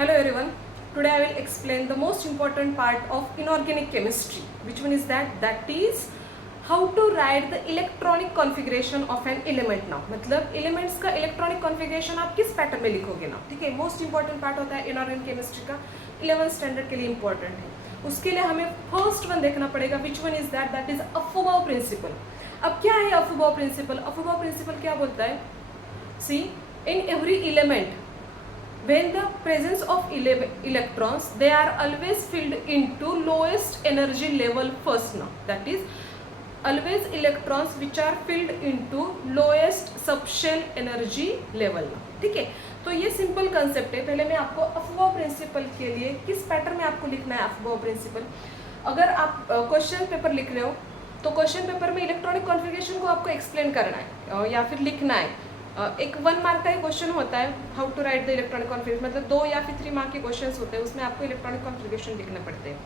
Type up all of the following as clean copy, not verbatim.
Hello everyone. Today I will explain the most important part of inorganic chemistry. Which one is that? That is how to write the electronic configuration of an element now. मतलब elements का electronic configuration आप किस pattern में लिखोगे ना, ठीक है. most important part होता है inorganic chemistry का, 11th standard के लिए important है. उसके लिए हमें first one देखना पड़ेगा. which one is that? That is अफुबाउ principle. अब क्या है अफुबाउ principle? अफुबाउ principle क्या बोलता है? See, in every element when the presence of electrons, they are always filled into lowest energy level first now. That is always electrons which are filled into lowest subshell energy level now. ठीक है, तो ये simple concept है. पहले मैं आपको अफुबाउ principal के लिए किस पैटर्न में आपको लिखना है अफुबाउ प्रिंसिपल. अगर आप क्वेश्चन पेपर लिख रहे हो तो क्वेश्चन पेपर में इलेक्ट्रॉनिक कॉन्फ़िगरेशन को आपको एक्सप्लेन करना है या फिर लिखना है. एक 1 मार्क का ही क्वेश्चन होता है how to write the electronic configuration, मतलब 2 या फिर 3 मार्क के क्वेश्चंस होते हैं, उसमें आपको इलेक्ट्रॉनिक कॉन्फ़िगरेशन लिखने पड़ते हैं.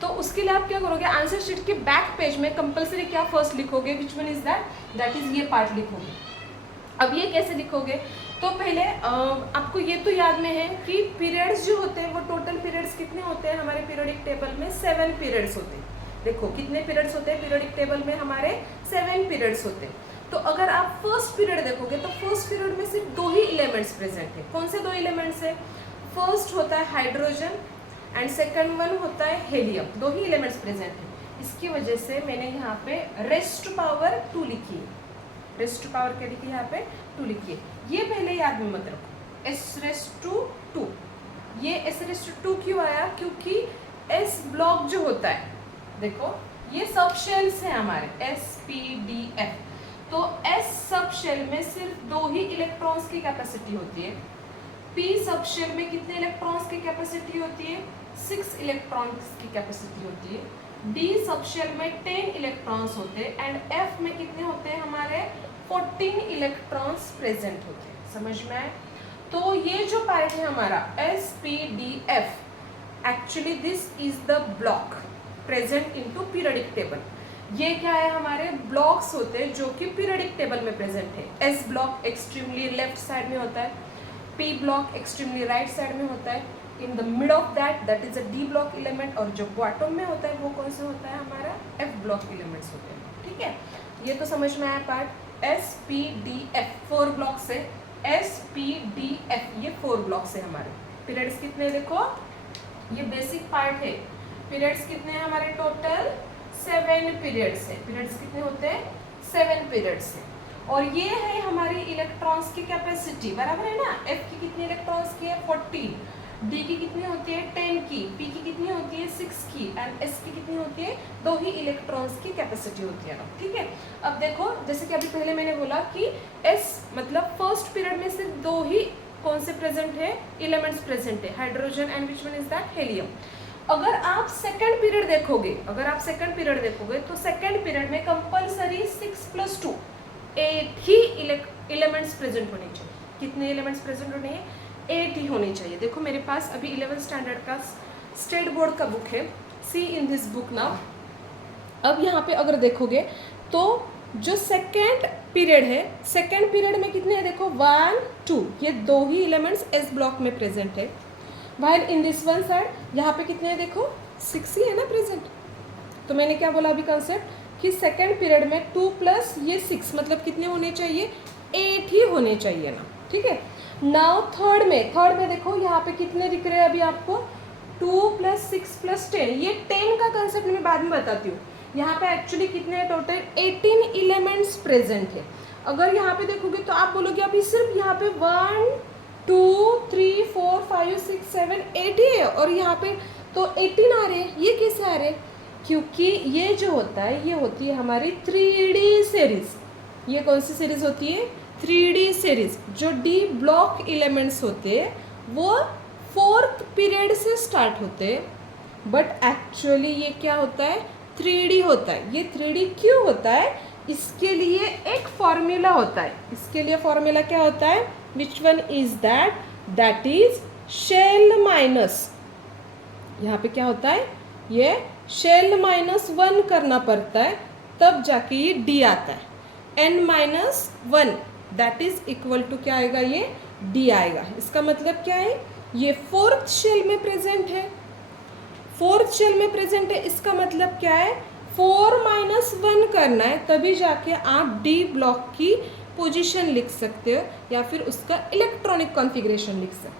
तो उसके लिए आप क्या करोगे, आंसर शीट के बैक पेज में कंपलसरी क्या फर्स्ट लिखोगे, विच वन इज दैट इज ये पार्ट लिखोगे. अब ये कैसे लिखोगे, तो पहले आपको ये तो याद में है कि पीरियड्स जो होते हैं वो टोटल पीरियड्स कितने होते हैं हमारे पीरियडिक टेबल में, 7 पीरियड्स होते हैं. देखो कितने पीरियड्स होते हैं पीरियडिक टेबल में, हमारे 7 पीरियड्स होते हैं. तो अगर आप फर्स्ट पीरियड देखोगे तो फर्स्ट पीरियड में सिर्फ 2 ही एलिमेंट्स प्रेजेंट है. कौन से 2 एलिमेंट्स है? फर्स्ट होता है हाइड्रोजन एंड सेकंड वन होता है हेलियम. 2 ही एलिमेंट्स प्रेजेंट है. इसकी वजह से मैंने यहाँ पे रेस्ट पावर 2 लिखी है. रेस्ट पावर क्या लिखी है यहाँ पे? 2 लिखी है. ये पहले याद में मत रखो, एस रेस्ट टू 2. ये एस रेस्ट टू 2 क्यों आया? क्योंकि एस ब्लॉक जो होता है, देखो ये सब शेल्स है हमारे एस पी डी एफ. तो एस सब शेल में सिर्फ 2 ही इलेक्ट्रॉन्स की कैपेसिटी होती है. पी सब शेल में कितने इलेक्ट्रॉन्स की कैपेसिटी होती है? 6 इलेक्ट्रॉन्स की कैपेसिटी होती है. डी सब शेल में 10 इलेक्ट्रॉन्स होते हैं एंड एफ में कितने होते हैं हमारे? 14 इलेक्ट्रॉन्स प्रेजेंट होते हैं. समझ में आए? तो ये जो पार्ट है हमारा S P D F, actually this is the block present into periodic table. ये क्या है? हमारे ब्लॉक्स होते हैं जो कि पीरियडिक टेबल में प्रेजेंट है. S block extremely left side में होता है, P block extremely right side में होता है. In the mid of that is a D block element, और जो बॉटम में होता है वो कौन सा होता है हमारा? एफ ब्लॉक एलिमेंट्स होते हैं. ठीक है, ये तो समझ में आया part. S P D F 4 blocks है. एस पी डी एफ ये 4 ब्लॉक्स है हमारे. पीरियड्स कितने देखो, ये बेसिक पार्ट है. पीरियड्स कितने हैं हमारे? टोटल 7 पीरियड्स है. पीरियड्स कितने होते हैं? 7 पीरियड्स है. और ये है हमारी इलेक्ट्रॉन्स की कैपेसिटी, बराबर है ना. एफ की कितनी इलेक्ट्रॉन्स की है? 14. डी की कितनी होती है? 10 की. पी की कितनी होती है? 6 की. एंड एस की कितनी होती है? 2 ही इलेक्ट्रॉन्स की कैपेसिटी होती है ना. ठीक है, अब देखो जैसे कि अभी पहले मैंने बोला कि एस मतलब फर्स्ट पीरियड में सिर्फ 2 ही कौन से प्रेजेंट है? एलिमेंट्स प्रेजेंट है, hydrogen and which one is that? Helium. अगर आप सेकंड पीरियड देखोगे, तो सेकंड पीरियड में कंपलसरी 6 + 2 8 ही एलिमेंट्स प्रेजेंट होने चाहिए. कितने एलिमेंट्स प्रेजेंट होने हैं? 8 ही होने चाहिए. देखो मेरे पास अभी 11th स्टैंडर्ड का स्टेट बोर्ड का बुक है, सी इन दिस बुक नाउ. अब यहाँ पे अगर देखोगे तो जो सेकेंड पीरियड है, सेकेंड पीरियड में कितने हैं? देखो 1 2 ये 2 ही एलिमेंट्स एस ब्लॉक में प्रेजेंट है. While in this one side यहाँ पे कितने हैं? देखो 6 ही है ना प्रेजेंट. तो मैंने क्या बोला अभी कंसेप्ट कि सेकेंड पीरियड में 2 + ये 6 मतलब कितने होने चाहिए? 8 ही होने चाहिए ना. ठीक है, नाउ थर्ड में देखो यहाँ पे कितने दिख रहे हैं अभी आपको? 2 + 6 + 10. ये 10 का कंसेप्ट मैं बाद में बताती हूँ. यहाँ पे एक्चुअली कितने हैं? टोटल 18 एलिमेंट्स प्रेजेंट है. अगर यहाँ पे देखोगे तो आप बोलोगे अभी सिर्फ यहाँ पे 1 2 3 4 5 6 7 8 ही है और यहाँ पे तो 18 आ रहे हैं. ये कैसे आ रहे हैं? क्योंकि ये जो होता है ये होती है हमारी 3D सीरीज. ये कौन सी सीरीज होती है? 3D series. जो डी ब्लॉक एलिमेंट्स होते हैं वो 4th पीरियड से स्टार्ट होते हैं, बट एक्चुअली ये क्या होता है? 3D होता है. ये 3D क्यों होता है? इसके लिए एक फॉर्मूला होता है. इसके लिए फॉर्मूला क्या होता है? Which one is that? That is shell minus. यहाँ पे क्या होता है? ये शेल -1 करना पड़ता है तब जाके ये डी आता है. n-1 that is equal to क्या आएगा? ये डी आएगा. इसका मतलब क्या है? ये फोर्थ शेल में प्रेजेंट है, फोर्थ शेल में प्रेजेंट है। इसका मतलब क्या है, 4-1 करना है, तभी जाके आप डी ब्लॉक की पोजीशन लिख सकते हो या फिर उसका इलेक्ट्रॉनिक कॉन्फ़िगरेशन लिख सकते हो।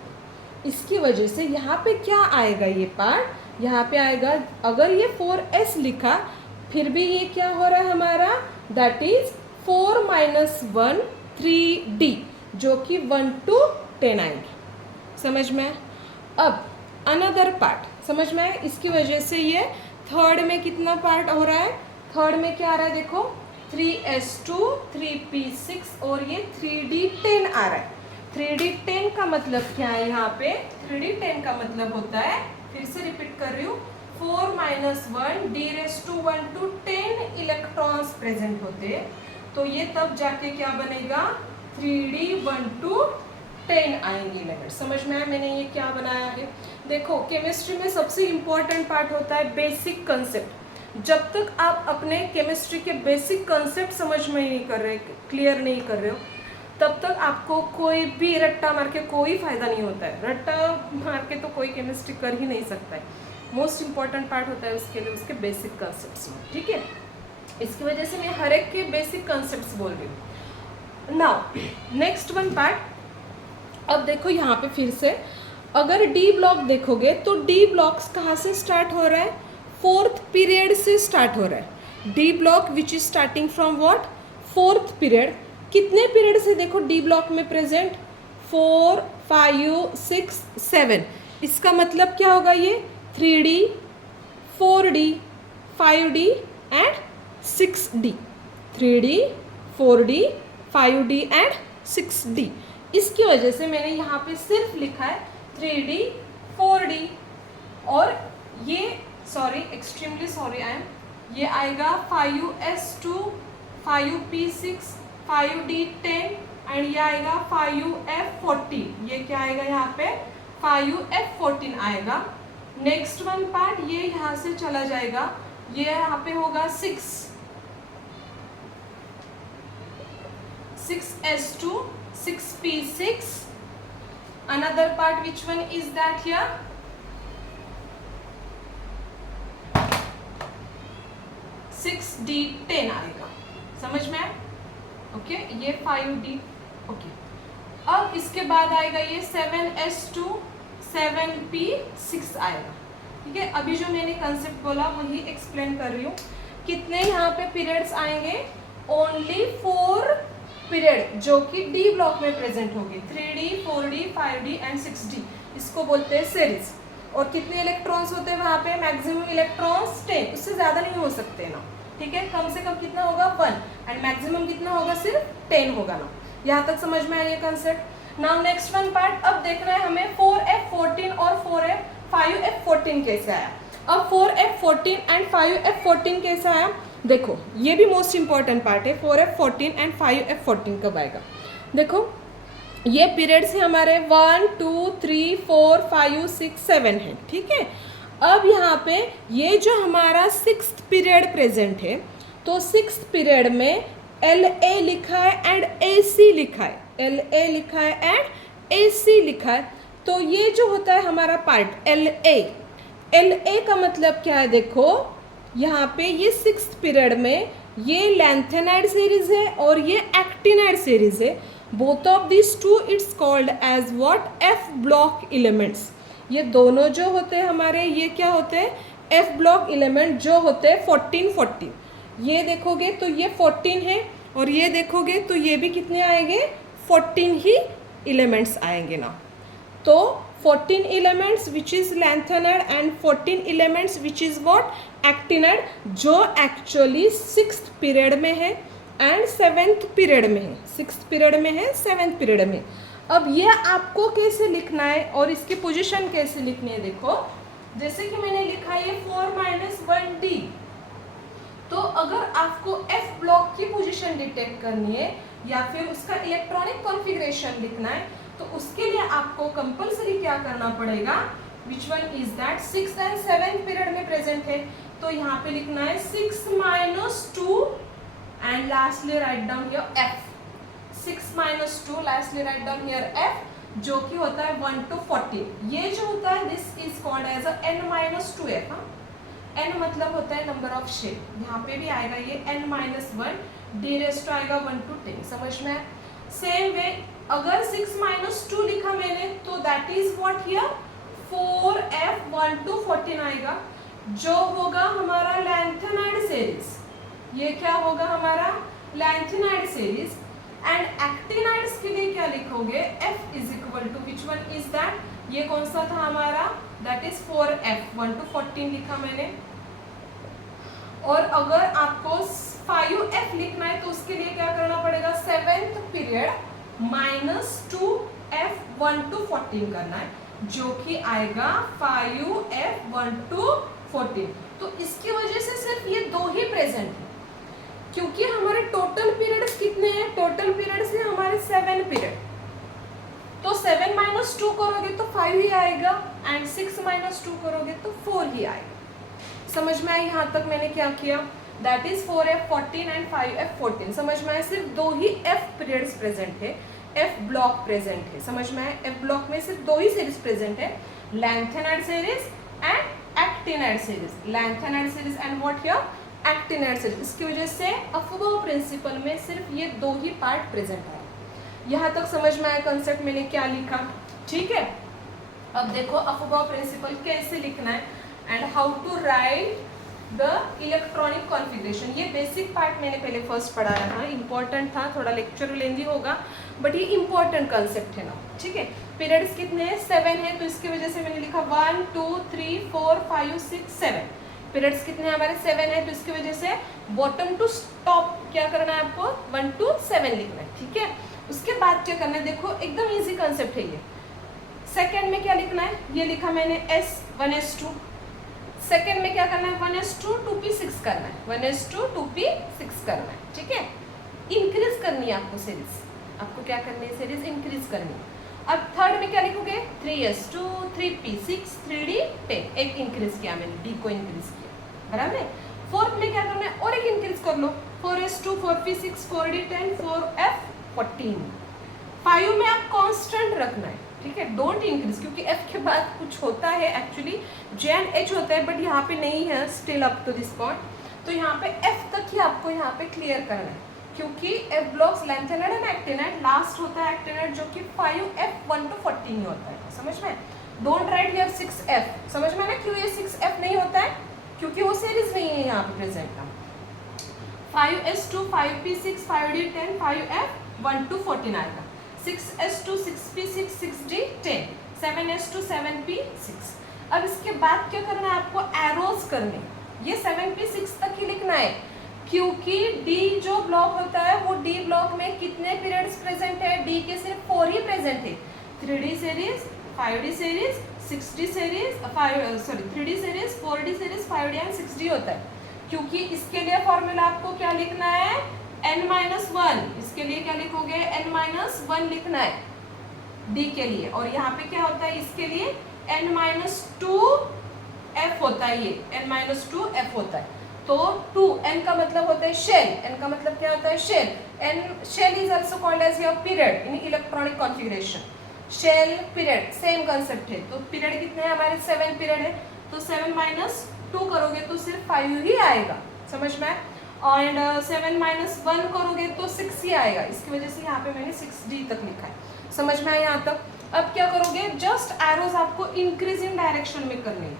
इसकी वजह से यहाँ पे क्या आएगा, ये पार्ट यहाँ पे आएगा, अगर ये 4s लिखा फिर भी ये क्या हो रहा है हमारा, दैट इज 4-1 3D, जो कि 1 to 10 आएंगे। समझ में? अब अनदर पार्ट समझ में आए। इसकी वजह से ये थर्ड में कितना पार्ट हो रहा है, थर्ड में क्या आ रहा है देखो, 3s2 3p6 और ये 3d10 आ रहा है। 3d10 का मतलब क्या है, यहाँ पे 3d10 का मतलब होता है, फिर से रिपीट कर रही हूँ, 4-1 d⁻1 to 10 इलेक्ट्रॉन्स प्रेजेंट होते, तो ये तब जाके क्या बनेगा, 3d1 to 10 आएंगे एलिमेंट। समझ में आया मैंने ये क्या बनाया है? देखो केमिस्ट्री में सबसे इम्पॉर्टेंट पार्ट होता है बेसिक कंसेप्ट। जब तक आप अपने केमिस्ट्री के बेसिक कंसेप्ट समझ में नहीं कर रहे, क्लियर नहीं कर रहे हो, तब तक आपको कोई भी रट्टा मार के कोई फ़ायदा नहीं होता है। रट्टा मार के तो कोई केमिस्ट्री कर ही नहीं सकता है। मोस्ट इम्पॉर्टेंट पार्ट होता है उसके लिए उसके बेसिक कंसेप्ट्स में, ठीक है। इसकी वजह से मैं हर एक के बेसिक कंसेप्ट्स बोल रही हूँ। Now next one part. अब देखो यहाँ पे फिर से अगर डी ब्लॉक देखोगे तो डी ब्लॉक्स कहाँ से स्टार्ट हो रहा है, फोर्थ पीरियड से स्टार्ट हो रहा है। D block which is starting from what, fourth period. कितने पीरियड से देखो डी ब्लॉक में प्रेजेंट, 4 5 6 7। इसका मतलब क्या होगा, ये 3D 4D 5D and 6D, 3D 4D 5D and 6D। इसकी वजह से मैंने यहाँ पे सिर्फ लिखा है 3D 4D, और ये sorry extremely sorry I am, ये आएगा 5s2 5p6 5d10 एंड ये आएगा 5f14। ये क्या आएगा यहाँ पे, 5f14 आएगा। नेक्स्ट वन पार्ट ये यहाँ से चला जाएगा, ये यहाँ पे होगा 6s2 6p6। another part which one is that here, 6d10 आएगा। समझ में आया? ओके ये 5d ओके। अब इसके बाद आएगा ये 7s2 7p6 आएगा, ठीक है। अभी जो मैंने कंसेप्ट बोला वही एक्सप्लेन कर रही हूँ। कितने यहाँ पे पीरियड्स आएंगे, ओनली 4 पीरियड जो कि डी ब्लॉक में प्रेजेंट होगी, 3D 4D 5D and 6D। इसको बोलते हैं सीरीज। और कितने इलेक्ट्रॉन्स होते हैं वहाँ पे, मैक्सिमम इलेक्ट्रॉन्स 10, उससे ज़्यादा नहीं हो सकते ना, ठीक है। कम से कम कितना होगा 1 एंड मैक्सिमम कितना होगा, सिर्फ 10 होगा ना। यहाँ तक समझ में आया ये concept. Now next one part. अब देख रहे हैं हमें 4f14 और 5f14 कैसे आया। अब 4f14 एंड 5f14 कैसे आया, देखो ये भी मोस्ट इंपॉर्टेंट पार्ट है। 4f14 एंड 5f14 कब आएगा, देखो ये पीरियड्स है हमारे 1 2 3 4 5 6 7 है, ठीक है। अब यहाँ पे ये जो हमारा 6th पीरियड प्रेजेंट है, तो 6th पीरियड में LA लिखा है एंड AC लिखा है, LA लिखा है एंड AC लिखा है। तो ये जो होता है हमारा पार्ट LA का मतलब क्या है, देखो यहाँ पे ये 6th पीरियड में ये लैंथेनाइड सीरीज है और ये एक्टिनाइड सीरीज है। Both of this two it's called as what, F block elements. ये दोनों जो होते हैं हमारे, ये क्या होते हैं, F ब्लॉक एलिमेंट जो होते हैं 14 14। ये देखोगे तो ये 14 है और ये देखोगे तो ये भी कितने आएंगे, 14 ही एलिमेंट्स आएंगे ना। तो 14 elements which is lanthanide and 14 elements which is what, actinide, जो actually 6th period में है and 7th period में है, 6th period में है 7th period में। अब ये आपको कैसे लिखना है और इसकी पोजीशन कैसे लिखनी है, देखो जैसे कि मैंने लिखा है 4-1D। तो अगर आपको F ब्लॉक की पोजीशन डिटेक्ट करनी है या फिर उसका इलेक्ट्रॉनिक कॉन्फ़िगरेशन लिखना है, तो उसके लिए आपको कंपलसरी क्या करना पड़ेगा, विच one is that, 6th and 7th period में प्रेजेंट है, तो यहाँ पे लिखना है 6 - 2 and lastly write down here F, 6 - 2 lastly write down here F। जो कि होता है 1 to 14। ये जो होता है this is called as n-2f। n मतलब होता है नंबर ऑफ शेप, यहाँ पे भी आएगा ये n-1, d रेज़ टू आएगा 1 to 10। समझ में? सेम वे अगर 6-2 लिखा मैंने तो that is what here 4f 1 to 14 आएगा, जो होगा हमारा लैंथेनाइड सीरीज। ये क्या होगा हमारा लैंथेनाइड सीरीज। एंड एक्टिनाइड्स के लिए क्या लिखोगे, f is equal to which one is that, ये कौन सा था हमारा, दैट इज 4f 1 to 14 लिखा मैंने। और अगर आपको 5f लिखना है तो उसके लिए क्या करना पड़ेगा, 7th period minus 2f 1 to 14 करना है, जो कि आएगा 5f 1 to 14। तो इसकी वजह से सिर्फ ये दो ही प्रेजेंट है, क्योंकि हमारे टोटल पीरियड्स कितने हैं, टोटल पीरियड्स हैं हमारे 7 पीरियड। तो 7-2 करोगे तो 5 ही आएगा, एंड 6-2 करोगे तो 4 ही आएगा। समझ में आई? यहाँ तक मैंने क्या किया, that is 4f 14 and 5f 14। समझ में आए? सिर्फ दो ही f पीरियड्स प्रेजेंट है, f ब्लॉक प्रेजेंट है। समझ में आए? f ब्लॉक में सिर्फ दो ही सीरीज प्रेजेंट है, lanthanide series and actinide series. Lanthanide series and what here actinide series. इसकी वजह से अफबाउ प्रिंसिपल में सिर्फ ये दो ही पार्ट प्रेजेंट है। यहाँ तक समझ में आया कंसेप्ट मैंने क्या लिखा? ठीक है। अब देखो अफबाउ प्रिंसिपल कैसे लिखना है and how to write the electronic configuration. ये बेसिक पार्ट मैंने पहले फर्स्ट पढ़ाया था, इंपॉर्टेंट था, थोड़ा लेक्चर लेंदी होगा बट ये इंपॉर्टेंट कंसेप्ट है ना। ठीक है। पीरियड्स कितने हैं, 7 है, तो इसकी वजह से मैंने लिखा 1 2 3 4 5 6 7। पीरियड्स कितने हैं हमारे, 7 है, तो इसकी वजह से बॉटम टू टॉप क्या करना है आपको, 1 to 7 लिखना है। ठीक है। उसके बाद क्या करना है, देखो एकदम इजी कंसेप्ट है ये। सेकेंड में क्या लिखना है, ये लिखा मैंने S1S2। सेकेंड में क्या करना है, 1S2 2p6 करना है, 1S2 2p6 करना है। ठीक है। इंक्रीज करनी है आपको सीरीज, आपको क्या करनी है, सीरीज इंक्रीज करनी है। अब थर्ड में क्या लिखोगे, 3S2 3p6 3d10। एक इंक्रीज किया मैंने, d को इंक्रीज किया, बराबर है। फोर्थ में क्या करना है, और एक इंक्रीज कर लो, 4S2 4p6 4d10 4f 14। 5 में आप कांस्टेंट रखना है। ठीक है। डोंट इंक्रीज, क्योंकि f के बाद कुछ होता है, एक्चुअली J and H होता है बट यहाँ पे नहीं है still up to this point. तो यहाँ पे f तक ही आपको यहाँ पे क्लियर करना है, क्योंकि f blocks lanthanide and actinide, last होता है एक्टिनाइड जो कि 5f 1 to 14 ही होता है। समझ में? Don't write here 6f। समझ में ना क्यों ये 6f नहीं होता है, क्योंकि वो सीरीज नहीं है यहाँ पे प्रेजेंट का। 5S2 5p6 5d10 5f 1 to 14 आएगा, 6S2 6p6 6d10 7S2 7p6। अब इसके बाद क्या करना है आपको, एरोज करने। ये 7p6 तक ही लिखना है, क्योंकि D जो ब्लॉक होता है वो D ब्लॉक में कितने पीरियड्स प्रेजेंट है, D के सिर्फ 4 ही प्रेजेंट है, 3D series 5D series 6D series 3D series 4D series 5D and 6D होता है। क्योंकि इसके लिए फॉर्मूला आपको क्या लिखना है, n-1। इसके लिए क्या लिखोगे, n-1 लिखना है D के लिए। और यहाँ पे क्या होता है, इसके लिए n-2f होता है, ये n-2f होता है। तो 2 n का मतलब होता है शेल, n का मतलब क्या होता है, shell. n shell is also called as your period in electronic configuration. Shell period same concept है। तो पीरियड कितने हैं हमारे, 7 पीरियड है, तो 7-2 करोगे तो सिर्फ 5 ही आएगा। समझ में? एंड 7-1 करोगे तो 6 ही आएगा। इसकी वजह से यहाँ पे मैंने 6D तक लिखा है। समझ में आया यहाँ तक? अब क्या करोगे, जस्ट एरोज आपको इंक्रीजिंग डायरेक्शन में करनी है।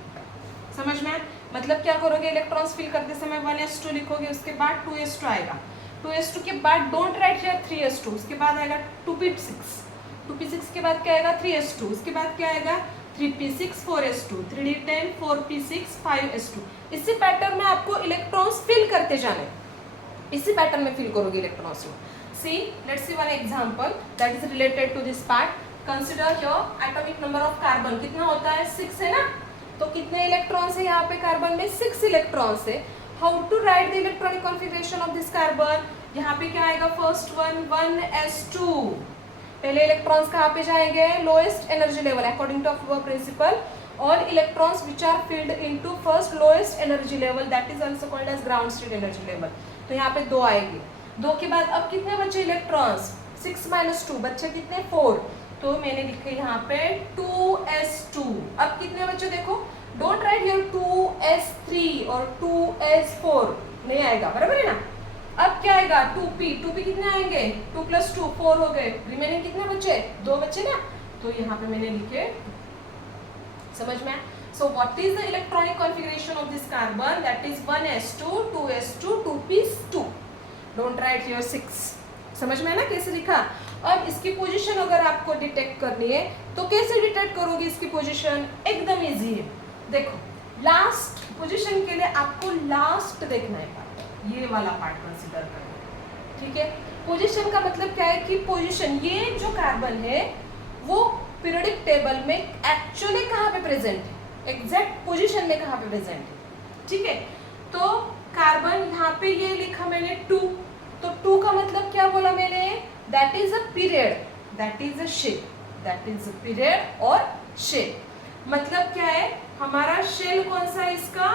समझ में? मतलब क्या करोगे, इलेक्ट्रॉन्स फिल करते समय 1s2 लिखोगे, उसके बाद 2s2 आएगा, 2s2 के बाद डोंट राइट हियर 3s2, उसके बाद आएगा 2p6, 2p6 के बाद क्या आएगा 3s2, उसके बाद क्या आएगा 3p6 4s2 3d10 4p6 5s2। इसी पैटर्न में आपको इलेक्ट्रॉन्स फिल करते जाने, इसी पैटर्न में फिल करोगे इलेक्ट्रॉन्स को। See let's see one example that is related to this part. Consider your atomic number of carbon कितना होता है, 6 है ना। तो कितने इलेक्ट्रॉन्स है यहाँ पे कार्बन में, 6 इलेक्ट्रॉन्स है। How to write the electronic configuration of this carbon, यहाँ पे क्या आएगा, फर्स्ट वन 1s2। पहले इलेक्ट्रॉन्स कहाँ पे जाएंगे, lowest energy level according to aufbau principle. और electrons which are filled into first lowest energy level that is also called as ground state energy level. तो यहाँ पे 2 आएंगे। 2 के बाद अब कितने बचे इलेक्ट्रॉन्स, 6-2 बच्चे कितने 4। तो मैंने लिखे यहाँ पे 2s2। अब कितने बच्चे देखो, डोंट राइट हियर 2s3 और 2s4, नहीं आएगा, बराबर है ना। अब क्या आएगा 2p कितने आएंगे, 2 + 2 4 हो गए, रिमेनिंग कितने बचे, 2 बचे ना, तो यहाँ पे मैंने लिखे, समझ में। So what is the electronic configuration of this carbon, that is 1s2 2s2 2p2। Don't write here 6। समझ में है ना कैसे लिखा। अब इसकी पोजीशन अगर आपको डिटेक्ट करनी है तो कैसे डिटेक्ट करोगे इसकी पोजीशन, एकदम इजी है। देखो लास्ट पोजीशन के लिए आपको लास्ट देखना है पार्ट, ये वाला पार्ट कंसीडर करना है, ठीक है। पोजीशन का मतलब क्या है कि पोजीशन, ये जो कार्बन है वो पीरियोडिक टेबल में एक्चुअली कहाँ पे प्रेजेंट है, एग्जैक्ट पोजीशन में कहाँ पे प्रेजेंट है, ठीक है। तो कार्बन यहाँ पे ये लिखा मैंने 2, तो 2 का मतलब क्या बोला मैंने, that is a period, that is a shell, that is a period और शेल। मतलब क्या है, हमारा शेल कौन सा है इसका,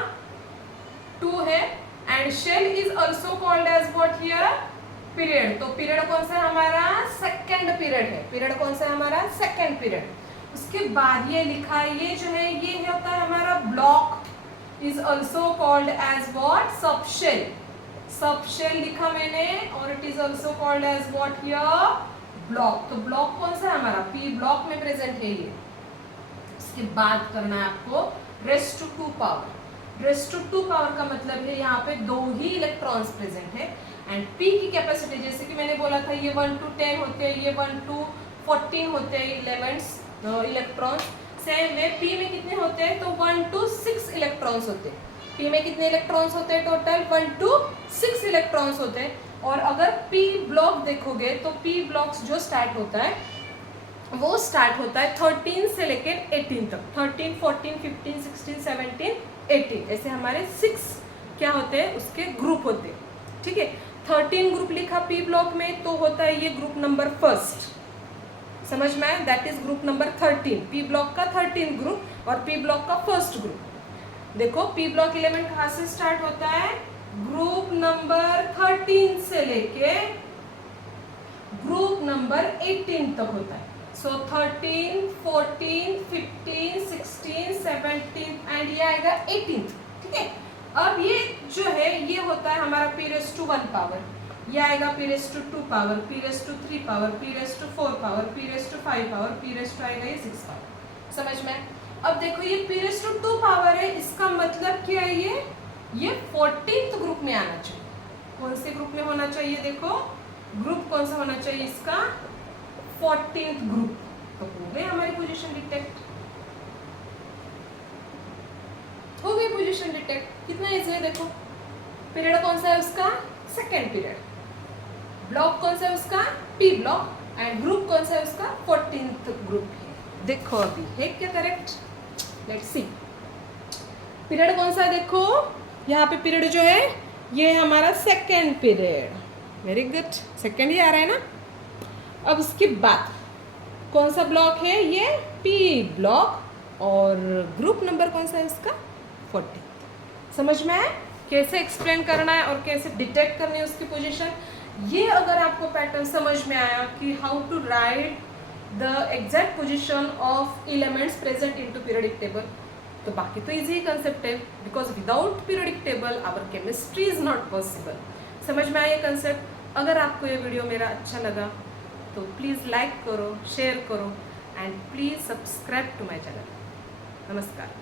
2 है, and shell is also called as what here, period. तो पीरियड कौन सा है हमारा, सेकेंड पीरियड है, पीरियड कौन सा है हमारा, सेकेंड पीरियड। उसके बाद ये लिखा है, ये जो है ये होता है हमारा block, is also called as what, subshell, subshell लिखा मैंने, और it is also called as what here, block. तो ब्लॉक कौन सा है हमारा, पी ब्लॉक में प्रेजेंट है ये। इसके बाद करना है आपको raise to 2 power. Raise to 2 power का मतलब है यहाँ पे 2 ही इलेक्ट्रॉन्स प्रेजेंट है, एंड पी की कैपेसिटी जैसे कि मैंने बोला था, ये 1 to 10 होते हैं, ये 1 to 14 होते हैं elements electrons. Same way P में कितने होते हैं, तो 1 to 6 इलेक्ट्रॉन्स होते हैं। पी में कितने इलेक्ट्रॉन्स होते हैं, टोटल 1 to 6 इलेक्ट्रॉन्स होते हैं। और अगर पी ब्लॉक देखोगे तो पी ब्लॉक्स जो स्टार्ट होता है वो स्टार्ट होता है 13 से लेकर 18 तक, 13 14 15 16 17 18, ऐसे हमारे 6 क्या होते हैं उसके ग्रुप होते हैं, ठीक है। 13 ग्रुप लिखा पी ब्लॉक में, तो होता है ये ग्रुप नंबर फर्स्ट, समझ में आया, that is group number 13, P block का 13 ग्रुप और पी ब्लॉक का फर्स्ट ग्रुप। देखो पी ब्लॉक एलिमेंट कहाँ से स्टार्ट होता है, ग्रुप नंबर 13 से लेके ग्रुप नंबर 18 तक होता है। सो 13 14 15 16 17 एंड ये आएगा 18, ठीक है। अब ये जो है ये होता है हमारा p raised to 1 पावर, ये आएगा p raised to 2 power, p raised to 3 power, p raised to 4 power, p raised to 5 power, p raised to आएगा ये 6 पावर, समझ में। अब देखो ये p raised to 2 पावर है, इसका मतलब क्या है, ये 14th ग्रुप में आना चाहिए। कौन से ग्रुप में होना चाहिए, देखो ग्रुप कौन सा होना चाहिए इसका, 14th ग्रुप। तो हो गई हमारी पोजीशन डिटेक्ट, हो गई पोजीशन डिटेक्ट, कितना इजी है। देखो पीरियड कौन सा है उसका, सेकेंड पीरियड, ब्लॉक कौन सा है उसका, पी ब्लॉक, एंड ग्रुप कौन सा है उसका, 14th ग्रुप है। देखो अभी है क्या करेक्ट, लेट्स सी। पीरियड कौन सा है, देखो यहाँ पे पीरियड जो है ये हमारा second period, very good, second ही आ रहा है ना। अब उसके बाद कौन सा ब्लॉक है, ये पी ब्लॉक, और ग्रुप नंबर कौन सा है इसका, 14। समझ में आया कैसे एक्सप्लेन करना है और कैसे डिटेक्ट करनी है उसकी पोजीशन। ये अगर आपको पैटर्न समझ में आया कि how to write the exact position of elements present into periodic table, तो बाकी तो इजी कंसेप्ट है, because without periodic table our chemistry is not possible. समझ में आया ये कंसेप्ट। अगर आपको ये वीडियो मेरा अच्छा लगा तो प्लीज़ लाइक करो, शेयर करो, and please subscribe to my channel. नमस्कार।